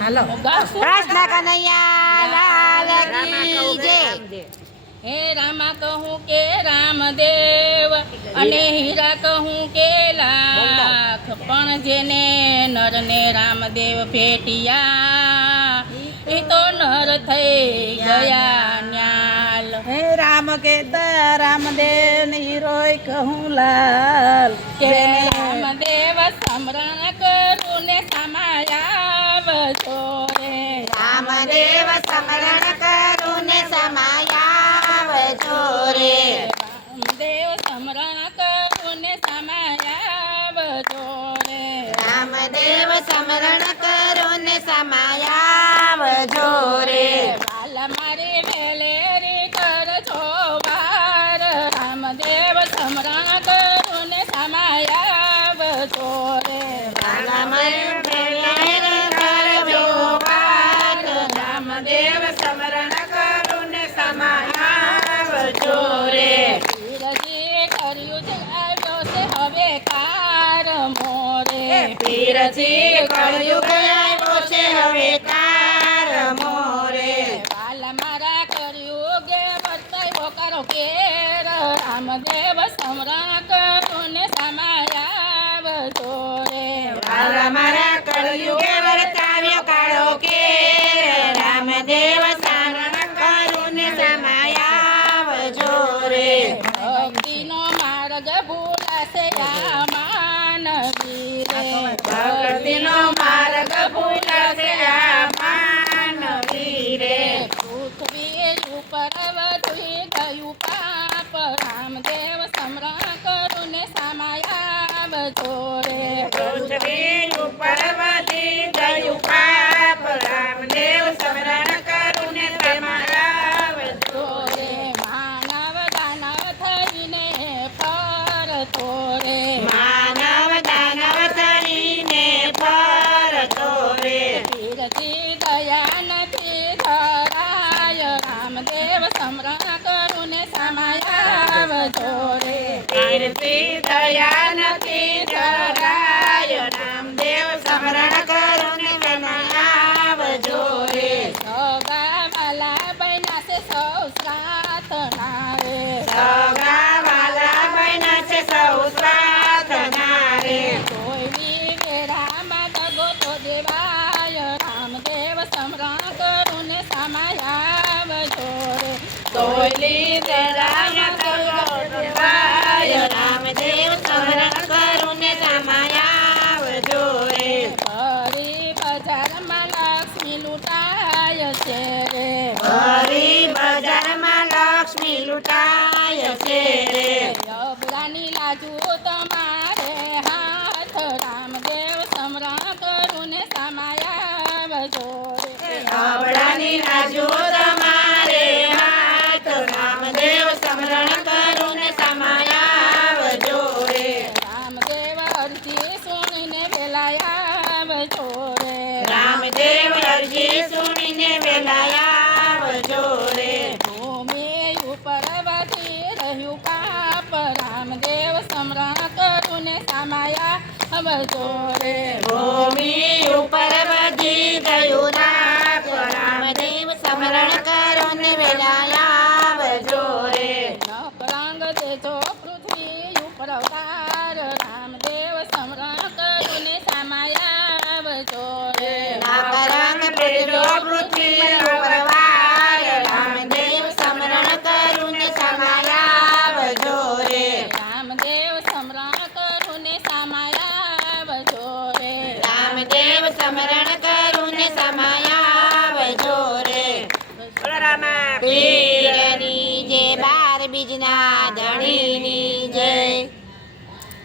હાલો. કૃષ્ણ કનૈયા લાલ કી જય હે રામા કહું કે રામદેવ અને હીરા કહું કે લાખ પણ જેને નરને રામદેવ ભેટિયા એ તો નર થઈ ગયા ન્યાલ. હે રામ કે રામદેવ ને હીરોય કહું લાલ કે રામદેવ સમરણ કરો ને સમાયાવજો રે. વાલા મારે વેલેરી કરજો વાર રામદેવ સમરણ કરું ને સમાયાવશો રે રામદેવ પીરજી કળયુગ આવ્યો છે હવે તાર મોરે. કાલ મારા કર્યું વર્તાય બતાવ્યો કે કેર રામદેવ સમ્રાટ કરું સમાયાવ તોરે કાલ મારા કળયુગે વર્તાવ્યો કાળો કે રામદેવ સારણ કરું ને સમાયાવજો ભક્તિનો માર્ગ ભૂલાશે આ સ્મરણ કરું ને સમાયાવજો રે. માનવ તગો રામદેવ સ્મરણ કરુને સમાયાવજો રે ફરી બજારમાં લક્ષ્મી લૂંટાય છે રે. હરી બજારમાં લક્ષ્મી લૂંટાય છે રે. યબડાની લાજુ તમારે હાથ. રામદેવ સમરણ કરુને સમાયાવજો રે અબડાની રાજુ રે ભૂમિ ઉપર વધી ગયું રાપ રામદેવ સ્મરણ કરું ને દેજો પૃથ્વી રામદેવ